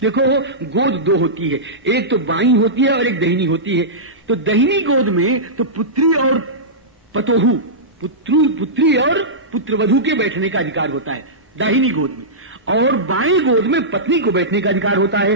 देखो गोद दो होती है, एक तो बाईं होती है और एक दहिनी होती है। तो दहिनी गोद में तो पुत्री और पतोहू, पुत्री और पुत्रवधू के बैठने का अधिकार होता है दाहिनी गोद में, और बाईं गोद में पत्नी को बैठने का अधिकार होता है।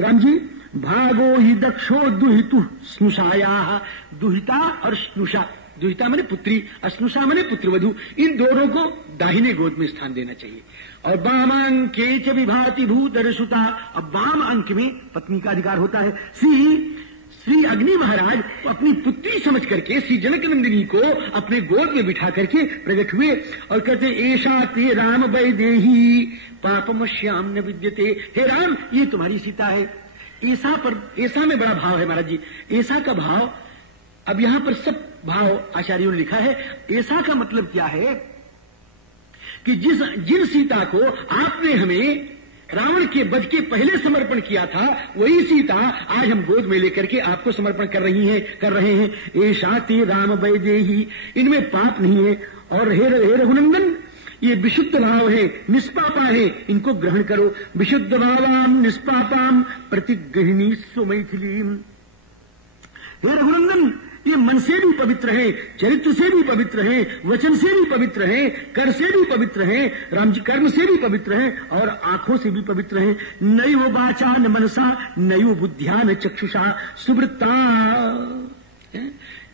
राम जी, भागो ही दक्षो दुहितु स्नुषाया, दुहिता और स्नुषा, दुहिता माने पुत्री, अस्नुषा माने पुत्रवधू, इन दोनों को दाहिने गोद में स्थान देना चाहिए। और वामांके च विभाति भूधरसुता, अब वाम अंक में पत्नी का अधिकार होता है। श्री अग्नि महाराज अपनी पुत्री समझ करके श्री जनक नंदिनी को अपने गोद में बिठा करके प्रकट हुए और कहते, ऐसा ते राम वैदेही पापमश्याम न विद्यते। हे राम, ये तुम्हारी सीता है। ऐसा में बड़ा भाव है महाराज जी। ऐसा का भाव, अब यहां पर सब भाव आचार्यों ने लिखा है। ऐसा का मतलब क्या है कि जिन सीता को आपने हमें रावण के वध के पहले समर्पण किया था, वही सीता आज हम गोद में लेकर के आपको समर्पण कर रहे हैं। ऐसा ते राम वैदेही, इनमें पाप नहीं है। और हे रघुनंदन, ये विशुद्ध भाव है, निष्पापा है, इनको ग्रहण करो। विशुद्ध भावाम निष्पापाम प्रतिगृहिणी सुमैथिलीम। हे रघुनंदन, ये मन से भी पवित्र है, चरित्र से भी पवित्र है, वचन से भी पवित्र है, कर से भी पवित्र है, राम जी कर्म से भी पवित्र है, और आंखों से भी पवित्र है। नैव वाचा न मनसा नैव बुद्ध्या न चक्षुषा सुवृत्ता,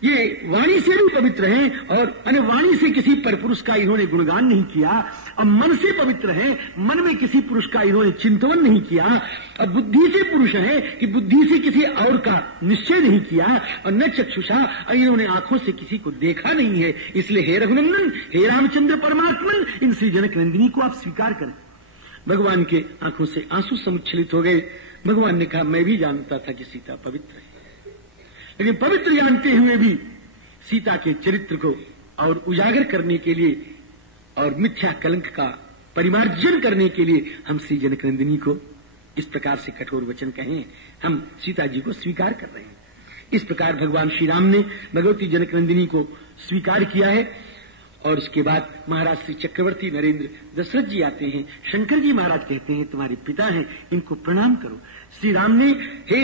ये वाणी से भी पवित्र है, और वाणी से किसी परपुरुष का इन्होंने गुणगान नहीं किया। और मन से पवित्र है, मन में किसी पुरुष का इन्होंने चिंतन नहीं किया। और बुद्धि से पुरुष है कि बुद्धि से किसी और का निश्चय नहीं किया। और न चक्षुषा, इन्होंने आंखों से किसी को देखा नहीं है। इसलिए हे रघुनंदन, हे रामचंद्र परमात्मन, इन श्री जनक नंदिनी को आप स्वीकार करें। भगवान के आंखों से आंसू समुच्छलित हो गए। भगवान ने कहा, मैं भी जानता था कि सीता पवित्र है, लेकिन पवित्र जानते हुए भी सीता के चरित्र को और उजागर करने के लिए और मिथ्या कलंक का परिमार्जन करने के लिए हम श्री जनक नंदिनी को इस प्रकार से कठोर वचन कहें, हम सीता जी को स्वीकार कर रहे हैं। इस प्रकार भगवान श्री राम ने भगवती जनक नंदिनी को स्वीकार किया है। और उसके बाद महाराज श्री चक्रवर्ती नरेंद्र दशरथ जी आते हैं। शंकर जी महाराज कहते हैं, तुम्हारे पिता हैं, इनको प्रणाम करो। श्री राम ने हे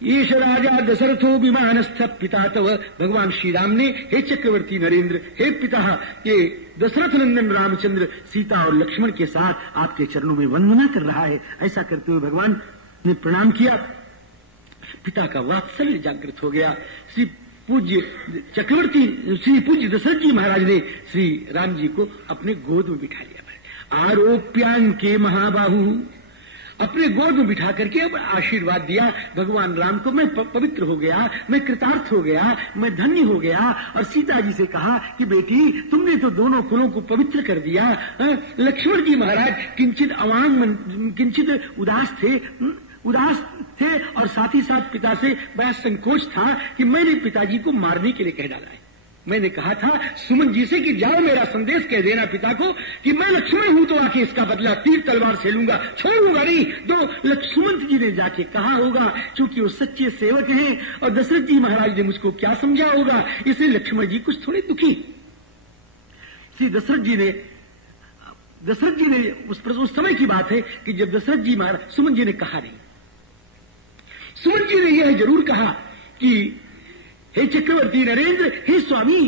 ईश राजा दशरथो विमानस्थ पिता तव, भगवान श्री राम ने हे चक्रवर्ती नरेंद्र, हे पिता, ये दशरथ नंदन रामचंद्र सीता और लक्ष्मण के साथ आपके चरणों में वंदना कर रहा है। ऐसा करते हुए भगवान ने प्रणाम किया। पिता का वात्सल्य जागृत हो गया। श्री पूज्य दशरथ जी महाराज ने श्री राम जी को अपने गोद में बिठा लिया। आरोप्यान के महाबाहु, अपने गोद में बिठा करके अब आशीर्वाद दिया भगवान राम को। मैं पवित्र हो गया, मैं कृतार्थ हो गया, मैं धन्य हो गया। और सीता जी से कहा कि बेटी, तुमने तो दोनों कुलों को पवित्र कर दिया। लक्ष्मण जी महाराज किंचित उदास थे और साथ ही साथ पिता से बड़ा संकोच था कि मैंने पिताजी को मारने के लिए कह डाला है। मैंने कहा था सुमन जी से कि जाओ मेरा संदेश कह देना पिता को कि मैं लक्ष्मण हूं, तो आके इसका बदला तीर तलवार से लूंगा, छोड़ूंगा नहीं। तो सुमंत जी ने जाके कहा होगा, क्योंकि वो सच्चे सेवक हैं। और दशरथ जी महाराज ने मुझको क्या समझा होगा, इसलिए लक्ष्मण जी कुछ थोड़े दुखी। श्री दशरथ जी ने उस समय की बात है कि जब दशरथ जी महाराज, सुमन जी ने कहा नहीं, सुमन जी ने यह जरूर कहा कि हे चक्रवर्ती नरेंद्र, हे स्वामी,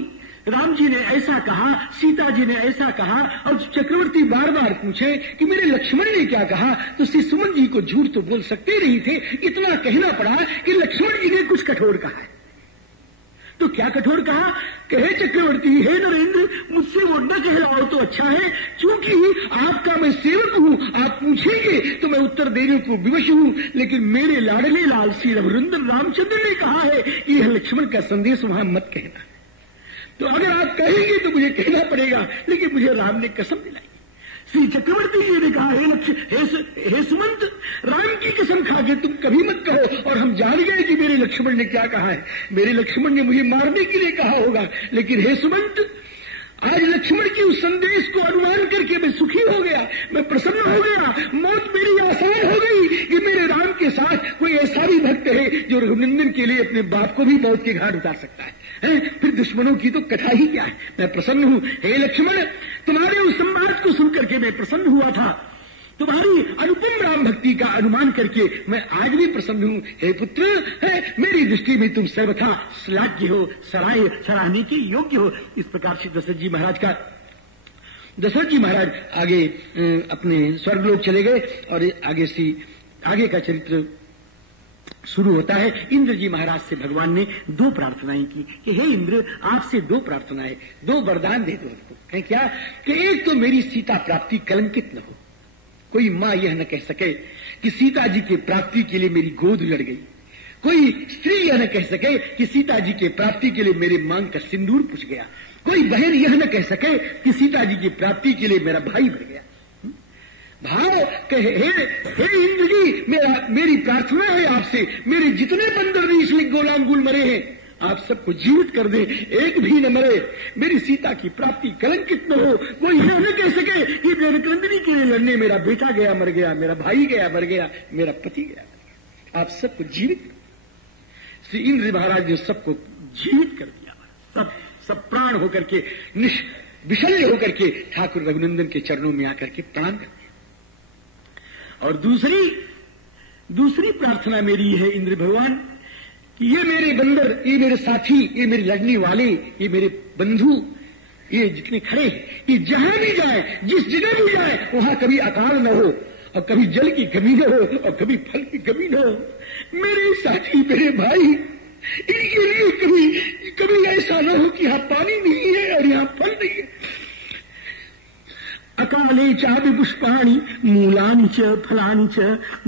राम जी ने ऐसा कहा, सीता जी ने ऐसा कहा। और चक्रवर्ती बार बार पूछे कि मेरे लक्ष्मण ने क्या कहा, तो श्री सुमन जी को झूठ तो बोल सकते नहीं थे, इतना कहना पड़ा कि लक्ष्मण जी ने कुछ कठोर कहा है। तो क्या कठोर कहा कि हे चक्रवर्ती, हे नरेंद्र, मुझसे वो न कहलाओ तो अच्छा है, क्योंकि आपका मैं सेवक हूं, आप पूछेंगे तो मैं उत्तर देने को विवश हूं। लेकिन मेरे लाडले लाल श्री रघुनंदन रामचंद्र ने कहा है कि यह लक्ष्मण का संदेश वहां मत कहना। तो अगर आप कहेंगे तो मुझे कहना पड़ेगा, लेकिन मुझे राम ने कसम दिलाई। श्री चक्रवर्ती जी ने कहा, हे सुमंत, राम की कसम खा के तुम कभी मत कहो। और हम जान गए कि मेरे लक्ष्मण ने क्या कहा है। मेरे लक्ष्मण ने मुझे मारने के लिए कहा होगा, लेकिन हे सुमंत, आज लक्ष्मण की उस संदेश को अनुमान करके मैं सुखी हो गया, मैं प्रसन्न हो गया। मौत मेरी आसान हो गई कि मेरे राम के साथ कोई ऐसा भी भक्त है जो रघुनंदन के लिए अपने बाप को भी मौत के घाट उतार सकता है। फिर दुश्मनों की तो कथा ही क्या है। मैं प्रसन्न हूं। हे लक्ष्मण, तुम्हारे उस संवाद को सुनकर के मैं प्रसन्न हुआ था तुम्हारी अनुपम राम भक्ति का अनुमान करके मैं आज भी प्रसन्न हूं। हे पुत्र, मेरी दृष्टि में तुम सर्वथा श्लाघ्य हो, सराहने के योग्य हो। इस प्रकार से दशरथ जी महाराज आगे अपने स्वर्गलोक चले गए और आगे का चरित्र शुरू होता है। इंद्र जी महाराज से भगवान ने 2 प्रार्थनाएं की कि हे इंद्र, आपसे 2 प्रार्थनाएं, 2 वरदान दे दो हमको। कहें क्या? कि एक तो मेरी सीता प्राप्ति कलंकित न हो, कोई मां यह न कह सके कि सीता जी के प्राप्ति के लिए मेरी गोद उजड़ गई, कोई स्त्री यह न कह सके कि सीता जी के प्राप्ति के लिए मेरे मांग का सिंदूर पुछ गया, कोई बहन यह न कह सके कि सीता जी की प्राप्ति के लिए मेरा भाई मर गया। भाव कहे, हे इंद्र जी, मेरी प्रार्थना है आपसे, मेरे जितने बंदर इसलिए गोलांगुल मरे हैं, आप सबको जीवित कर दे, एक भी न मरे, मेरी सीता की प्राप्ति कलंकित न हो, कोई यह न कह सके कि जनकनंदिनी के लिए लड़ने मेरा बेटा गया मर गया, मेरा भाई गया मर गया, मेरा पति गया मर गया, आप सबको जीवित। श्री इंद्र महाराज ने सबको जीवित कर दिया, सब प्राण होकर के विशल्य होकर के ठाकुर रघुनंदन के चरणों में आकर के प्रणाम कर दिया। और दूसरी प्रार्थना मेरी है इंद्र भगवान कि ये मेरे बंदर, ये मेरे साथी, ये मेरे लड़ने वाले, ये मेरे बंधु, ये जितने खड़े हैं, ये जहां भी जाए, जिस जगह भी जाए, वहां कभी अकाल न हो और कभी जल की कमी न हो और कभी फल की कमी न हो। मेरे साथी, मेरे भाई, इनके लिए कभी ऐसा न हो कि यहां पानी नहीं है और यहां फल नहीं है। अकाले चापि पुष्पाणि मूलानि च फलानि च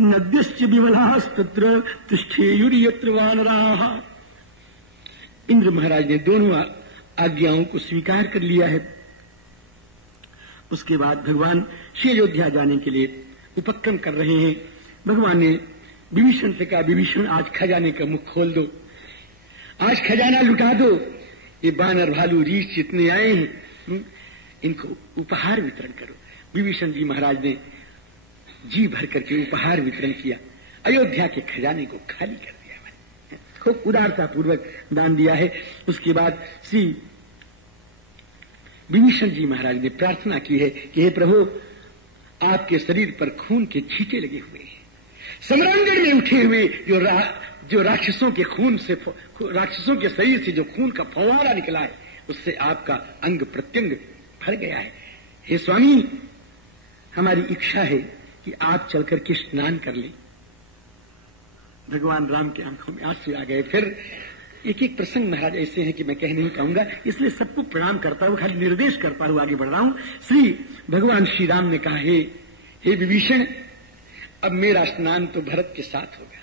नद्यश्च विमलास्तत्र तिष्ठेयुर्यत्र वानराः। इंद्र महाराज ने दोनों आज्ञाओं को स्वीकार कर लिया है। उसके बाद भगवान श्री अयोध्या जाने के लिए उपक्रम कर रहे हैं। भगवान ने विभीषण से कहा, विभीषण आज खजाने का मुख खोल दो, आज खजाना लुटा दो, ये बानर भालू रीछ जितने आए हैं इनको उपहार वितरण करो। विभीषण जी महाराज ने जी भर करके उपहार वितरण किया, अयोध्या के खजाने को खाली कर दिया, खूब उदारता पूर्वक दान दिया है। उसके बाद श्री विभीषण जी महाराज ने प्रार्थना की है कि हे प्रभु, आपके शरीर पर खून के छींटे लगे हुए हैं, सम्रांगण में उठे हुए जो राक्षसों के खून से, राक्षसों के शरीर से जो खून का फव्वारा निकला है, उससे आपका अंग प्रत्यंग भर गया है। हे स्वामी, हमारी इच्छा है कि आप चलकर के स्नान कर लें। भगवान राम की आंखों में आंसू आ गए। फिर एक एक प्रसंग महाराज ऐसे हैं कि मैं कह नहीं पाऊंगा, इसलिए सबको प्रणाम करता हूं, खाली निर्देश करता हूं, आगे बढ़ रहा हूं। श्री भगवान श्री राम ने कहा, हे विभीषण, अब मेरा स्नान तो भरत के साथ होगा,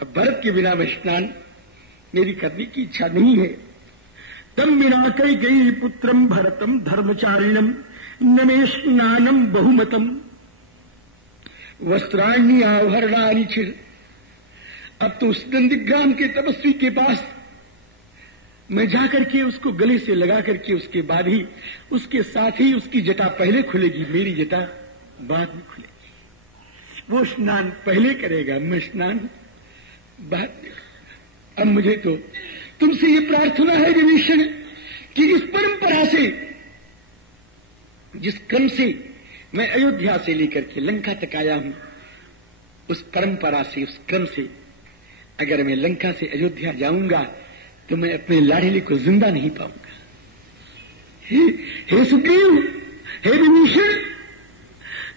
अब भरत के बिना मैं स्नान मेरी करने की इच्छा नहीं है। तम बिना कैकेयी पुत्रम भरतम धर्मचारिणम न मे स्नानम बहुमतम वस्त्राण्य आभरणानि चिर। अब तो उस नंदीग्राम के तपस्वी के पास मैं जाकर के उसको गले से लगा करके उसके बाद ही, उसके साथ ही उसकी जटा पहले खुलेगी, मेरी जटा बाद में खुलेगी। वो स्नान पहले करेगा, मैं स्नान बाद में। अब मुझे तो तुमसे ये प्रार्थना है विभीषण कि इस परंपरा से, जिस क्रम से मैं अयोध्या से लेकर के लंका तक आया हूं, उस परंपरा से, उस क्रम से अगर मैं लंका से अयोध्या जाऊंगा तो मैं अपने लाडले को जिंदा नहीं पाऊंगा। हे सुग्रीव, हे विभीषण,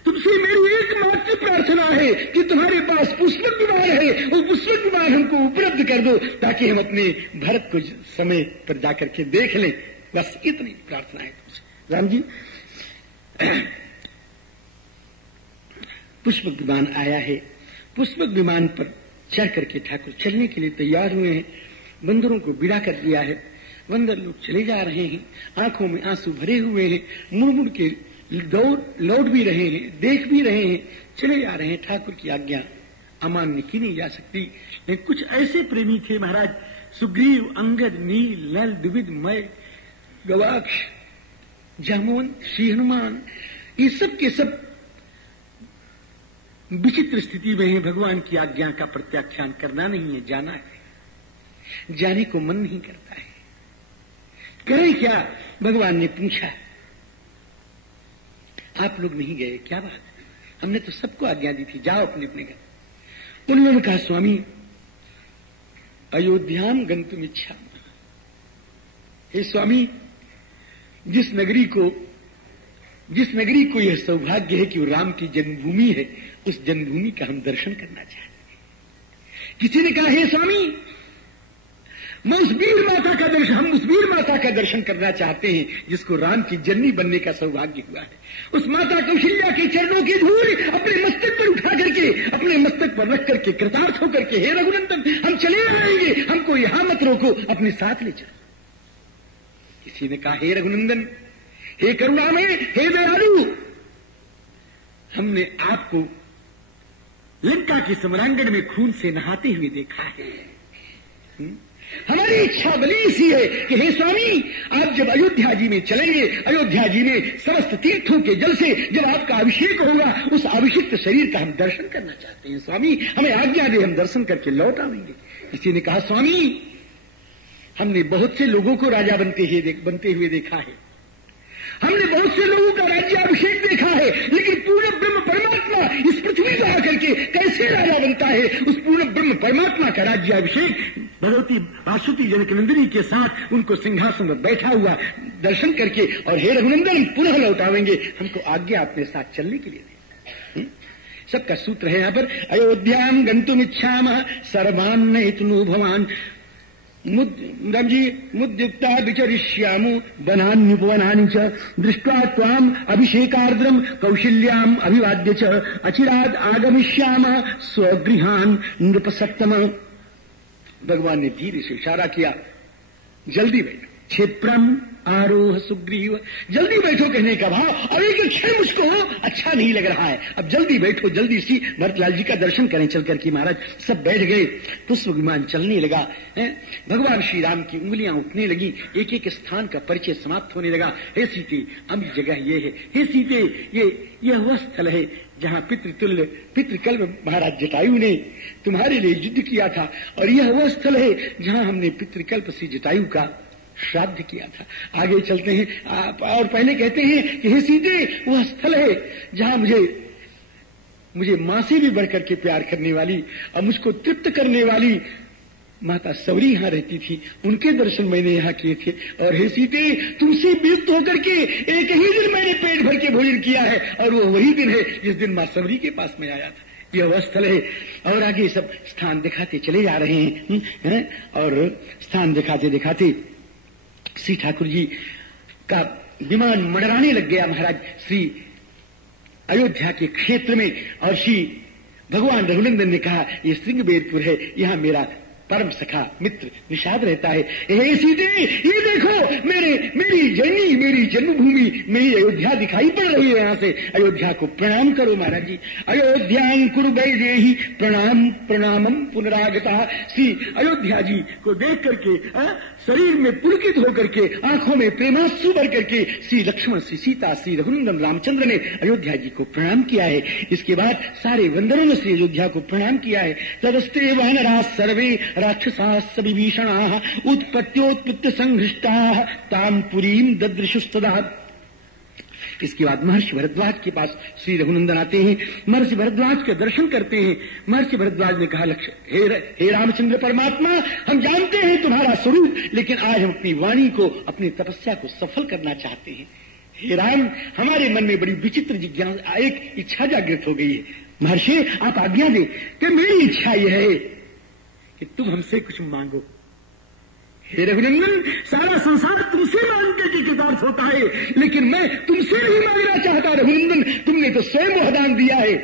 तुमसे मेरी एकमात्र प्रार्थना है कि तुम्हारे पास पुष्पक विमान है, वो पुष्पक विमान हमको उपलब्ध कर दो ताकि हम अपने भरत को समय पर जाकर के देख लें। बस इतनी प्रार्थना है तुमसे। राम जी, पुष्पक विमान आया है, पुष्पक विमान पर चढ़ करके ठाकुर चलने के लिए तैयार हुए हैं। बंदरों को विदा कर दिया है, बंदर लोग चले जा रहे हैं, आंखों में आंसू भरे हुए हैं, मुड़ मुड़ के लौट भी रहे हैं, देख भी रहे हैं, चले जा रहे हैं। ठाकुर की आज्ञा अमान्य की नहीं जा सकती। लेकिन कुछ ऐसे प्रेमी थे महाराज, सुग्रीव, अंगद, नील, नल, द्विविद, मय, गवाक्ष, जामुन, श्री हनुमान, ये सब के सब विचित्र स्थिति में है। भगवान की आज्ञा का प्रत्याख्यान करना नहीं है, जाना है। जाने को मन नहीं करता है, करें क्या? भगवान ने पूछा, आप लोग नहीं गए, क्या बात है? हमने तो सबको आज्ञा दी थी, जाओ अपने अपने घर। उन्होंने कहा स्वामी अयोध्याम गंतुम इच्छा। हे स्वामी, जिस नगरी को यह सौभाग्य है कि वो राम की जन्मभूमि है, उस जन्मभूमि का हम दर्शन करना चाहते हैं। किसी ने कहा हे स्वामी, हम उस वीर माता का दर्शन करना चाहते हैं जिसको राम की जननी बनने का सौभाग्य हुआ है। उस माता कौशल्या के चरणों की धूल अपने मस्तक पर उठा करके, अपने मस्तक पर रख करके कृतार्थ होकर के, हे रघुनंदन हम चले आएंगे, हमको यहां मत रोको, अपने साथ ले चलो। किसी ने कहा हे रघुनंदन, हे करुणामय, हे दयालु, हमने आपको लंका के समरांगण में खून से नहाते हुए देखा है। हमारी इच्छा बली सी है कि हे स्वामी, आप जब अयोध्या जी में चलेंगे, अयोध्या जी में समस्त तीर्थों के जल से जब आपका अभिषेक होगा, उस अभिषिक्त शरीर का हम दर्शन करना चाहते हैं। स्वामी हमें आज्ञा दे, हम दर्शन करके लौट आएंगे। किसी ने कहा स्वामी, हमने बहुत से लोगों को राजा बनते हुए देखा है, हमने बहुत से लोगों का राज्याभिषेक देखा है, लेकिन पूर्ण ब्रह्म परमात्मा इस पृथ्वी पर आकर के कैसे राजा बनता है, उस पूर्ण ब्रह्म परमात्मा का राज्याभिषेक भगवती वासुकी जनकनंदिनी के साथ उनको सिंहासन पर बैठा हुआ दर्शन करके, और हे रघुनंदन पुनः लौटावेंगे, हमको आज्ञा अपने साथ चलने के लिए दे। सबका सूत्र है यहां पर, अयोध्याम गंतुम इच्छामः सर्वान्न इतनु भवान राम जी मुद्युक्ता विचरिष्यामु वनान्युपवनानि च दृष्ट्वा त्वाम अभिषेकार्द्रम कौशल्याम अभिवाद्य च अचिराद आगमिष्याम स्वगृहान नृपसत्तम। भगवान ने धीरे से इशारा किया, जल्दी बैठो। क्षिप्रम आरोह सुग्रीव, जल्दी बैठो कहने का भाव, और एक क्षण मुझको अच्छा नहीं लग रहा है, अब जल्दी बैठो, जल्दी सी भरतलाल जी का दर्शन करें चल करके। महाराज सब बैठ गए, पुष्प विमान चलने लगा, भगवान श्री राम की उंगलियां उठने लगी, एक एक स्थान का परिचय समाप्त होने लगा। हे सीते, अब जगह ये है, हे सीते यह वह स्थल है जहां पितृकल्प महाराज जटायु ने तुम्हारे लिए युद्ध किया था, और यह वह स्थल है जहां हमने पितृकल्प से जटायु का श्राद्ध किया था। आगे चलते हैं और पहले कहते हैं कि हे सीते, वह स्थल है जहां मुझे मां से भी बढ़कर के प्यार करने वाली और मुझको तृप्त करने वाली माता सवरी यहां रहती थी, उनके दर्शन मैंने यहां किए थे। और हे सीते, तुमसे वियुक्त होकर के एक ही दिन मैंने पेट भर के भोजन किया है, और वो वही दिन है जिस दिन मां सवरी के पास में आया था। यह वह स्थल है। और आगे सब स्थान दिखाते चले जा रहे हैं, और स्थान दिखाते दिखाते श्री ठाकुर जी का विमान मंडराने लग गया महाराज श्री अयोध्या के क्षेत्र में। और श्री भगवान रघुनंदन ने कहा, ये सिंहबेरपुर है, यहां मेरा परम सखा मित्र निषाद रहता है। हे सीते, ये देखो मेरी जन्मभूमि मेरी अयोध्या दिखाई पड़ रही है। यहां से अयोध्या को प्रणाम करो महाराज जी। अयोध्यां कुरु वैदेही प्रणाम प्रणामम पुनरागता। श्री अयोध्या जी को देख करके शरीर में पुलकित होकर के, आंखों में प्रेमाश्रु भर करके श्री लक्ष्मण, श्री सीता, श्री रघुनंदन रामचंद्र ने अयोध्या जी को प्रणाम किया है। इसके बाद सारे वंदनों ने श्री अयोध्या को प्रणाम किया है। तदस्ते वानरा सर्वे राक्षसा विभीषणा उत्पत्त्योत्पत्ति संहृष्टा ताम पुरीम ददृशुस्तदा। इसके बाद महर्षि भरद्वाज के पास श्री रघुनंदन आते हैं, महर्षि भरद्वाज के दर्शन करते हैं। महर्षि भरद्वाज ने कहा, हे रामचंद्र परमात्मा, हम जानते हैं तुम्हारा स्वरूप, लेकिन आज हम अपनी वाणी को, अपनी तपस्या को सफल करना चाहते हैं। हे राम, हमारे मन में बड़ी विचित्र जिज्ञासा, एक इच्छा जागृत हो गई है। महर्षि आप आज्ञा दें कि मेरी इच्छा यह है कि तुम हमसे कुछ मांगो। हे रघुनंदन, सारा संसार तुमसे मांग के कृतार्थ होता है, लेकिन मैं तुमसे नहीं मांगना चाहता रघुनंदन। तुमने तो स्वयं वरदान दिया है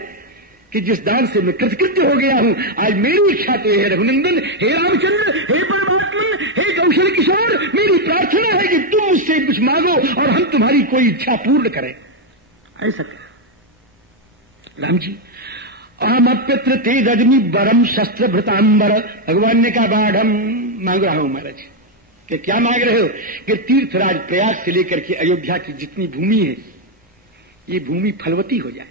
कि जिस दान से मैं कृतकृत्य हो गया हूं। आज मेरी इच्छा तो है रघुनंदन, हे रामचंद्र, हे परमात्मन, हे कौशल किशोर, मेरी प्रार्थना है कि तुम मुझसे कुछ मांगो और हम तुम्हारी कोई इच्छा पूर्ण करें। ऐसा कर राम जी। अहमप्यत्र तेज अग्नि बरम शस्त्र भृतांबर। भगवान ने कहा, बाढ़ हम मांग रहा हूं महाराज। कि क्या मांग रहे हो? कि तीर्थराज प्रयाग से लेकर के अयोध्या की जितनी भूमि है, ये भूमि फलवती हो जाए,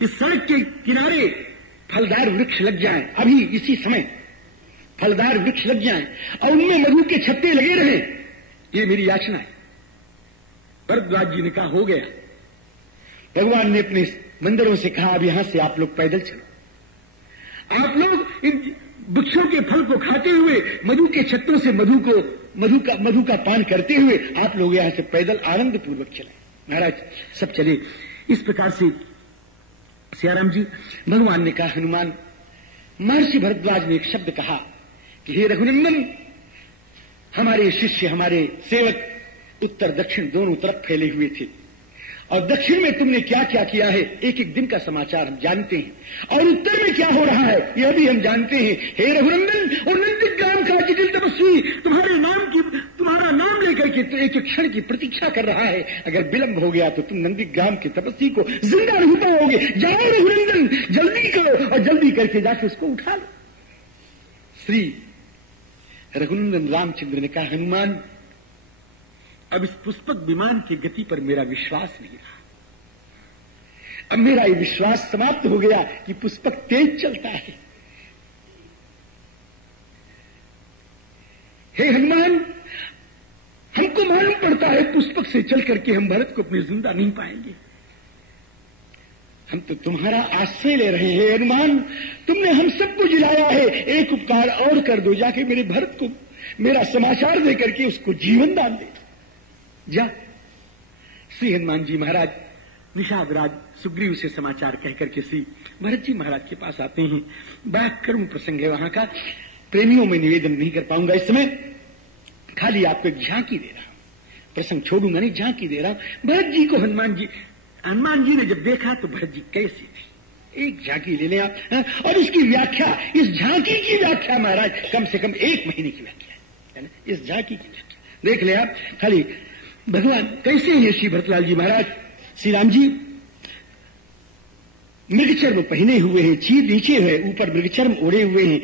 इस सड़क के किनारे फलदार वृक्ष लग जाएं, अभी इसी समय फलदार वृक्ष लग जाएं और उनमें मधु के छत्ते लगे रहे। ये मेरी याचना है। भरद्वाज जी ने कहा, हो गया। भगवान ने अपने मंदिरों से कहा, अब यहां से आप लोग पैदल चलो। आप लोग इन वृक्षों के फल को खाते हुए, मधु के छत्तों से मधु का पान करते हुए आप लोग यहां से पैदल आनंद पूर्वक चले। महाराज सब चले। इस प्रकार से सियाराम जी, भगवान ने कहा, हनुमान, महर्षि भरद्वाज ने एक शब्द कहा कि हे रघुनंदन, हमारे शिष्य, हमारे सेवक उत्तर दक्षिण दोनों तरफ फैले हुए थे, और दक्षिण में तुमने क्या क्या किया है एक एक दिन का समाचार हम जानते हैं, और उत्तर में क्या हो रहा है यह भी हम जानते हैं। हे रघुनंदन, और नंदीग्राम का जटिल तपस्वी तुम्हारा नाम लेकर के तो एक क्षण की प्रतीक्षा कर रहा है। अगर विलंब हो गया तो तुम नंदीग्राम के तपस्वी को जिंदा नहीं पाओगे। जाओ रघुनंदन, जल्दी करो, और जल्दी करके जाके उसको उठा लो। श्री रघुनंदन रामचंद्र ने कहा, हनुमान, अब इस पुष्पक विमान की गति पर मेरा विश्वास नहीं रहा। अब मेरा ये विश्वास समाप्त हो गया कि पुष्पक तेज चलता है। हे हनुमान, हमको मालूम पड़ता है पुष्पक से चल करके हम भरत को अपने जिंदा नहीं पाएंगे। हम तो तुम्हारा आश्रय ले रहे हैं हनुमान, तुमने हम सबको जिलाया है, एक उपकार और कर दो, जाके मेरे भरत को मेरा समाचार दे करके उसको जीवन दान दे जा। श्री हनुमान जी महाराज निषाद राज सुग्रीव से समाचार कहकर के श्री भरत जी महाराज के पास आते हैं। बड़ा कर्म प्रसंग है वहां का, प्रेमियों में निवेदन नहीं कर पाऊंगा इस समय, खाली आपको एक झांकी दे रहा हूं, प्रसंग छोड़ूंगा नहीं, झांकी दे रहा हूं। भरत जी को हनुमान जी ने जब देखा तो भरत जी कैसी थी, एक झांकी ले लें आप। और इसकी व्याख्या, इस झांकी की व्याख्या महाराज कम से कम 1 महीने की व्याख्या है ना, इस झांकी की व्याख्या देख ले आप। खाली भगवान कैसे हैं श्री भरतलाल जी महाराज। श्री राम जी मृगचर्म पहने हुए हैं, चीर नीचे है, ऊपर मृगचर्म ओढ़े हुए हैं,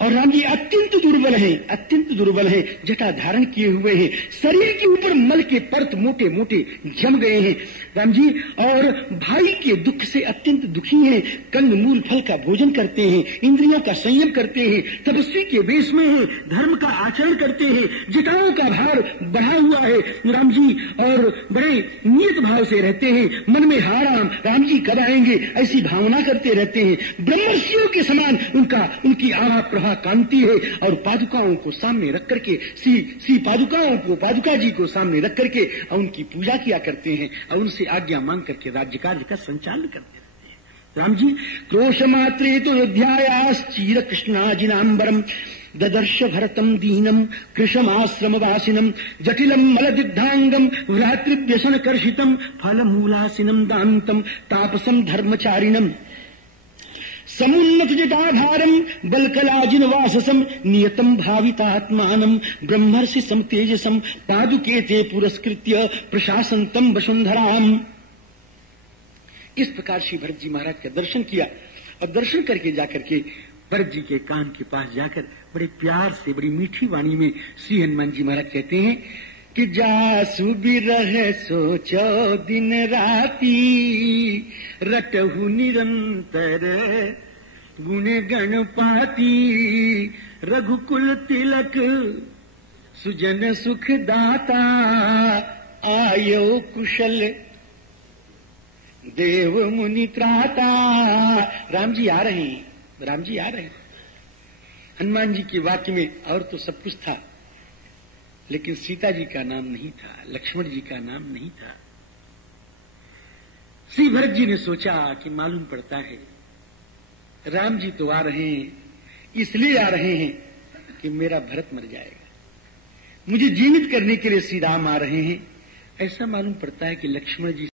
और राम जी अत्यंत दुर्बल हैं, अत्यंत दुर्बल हैं, जटा धारण किए हुए हैं, शरीर के ऊपर मल के परत मोटे मोटे जम गए हैं राम जी, और भाई के दुख से अत्यंत दुखी हैं, कंद मूल फल का भोजन करते हैं, इंद्रियों का संयम करते हैं, तपस्वी के वेश में हैं, धर्म का आचरण करते हैं, जटाओं का भार बढ़ा हुआ है राम जी, और बड़े नियत भाव से रहते हैं, मन में हाराम राम जी कब आएंगे ऐसी भावना करते रहते हैं, ब्रह्मर्षियों के समान उनकी आभा प्रभा कांति है, और पादुकाओं को सामने रख करके सी पादुकाओं को, पादुका जी को सामने रख करके और उनकी पूजा किया करते हैं, और उनसे आज्ञा मांग करके राज्य कार्य का संचालन करते रहते हैं राम जी। क्रोश मात्रे तो अध्यायाश्चीर कृष्णाजिनांबरम ददर्श भरतम दीनम कृशमाश्रम वासिनम जटिलम मलदिग्धांगम भ्रातृव्यसन कर्षितम फलमूलासिनम दान्तम तापसम धर्मचारिणम समुन्नत जटाधारम बलकलाजिन वाससम नियतम भावितात्मानम ब्रह्मर्षि सम तेजसम पादुके ते पुरस्कृत्य प्रशासनतम वसुंधराम। इस प्रकार श्री भरत जी महाराज का दर्शन किया, और दर्शन करके जाकर के भरत जी के कान के पास जाकर बड़े प्यार से, बड़ी मीठी वाणी में श्री हनुमान जी महाराज कहते हैं कि जासु बिरह सोचो दिन राती रटहु निरंतर गुण गणपाती रघुकुल तिलक सुजन सुख दाता आयो कुशल देव मुनि त्राता। राम जी आ रहे हैं, राम जी आ रहे हैं। हनुमान जी के वाक्य में और तो सब कुछ था, लेकिन सीता जी का नाम नहीं था, लक्ष्मण जी का नाम नहीं था। श्री भरत जी ने सोचा कि मालूम पड़ता है राम जी तो आ रहे हैं, इसलिए आ रहे हैं कि मेरा भरत मर जाएगा, मुझे जीवित करने के लिए श्री राम आ रहे हैं। ऐसा मालूम पड़ता है कि लक्ष्मण जी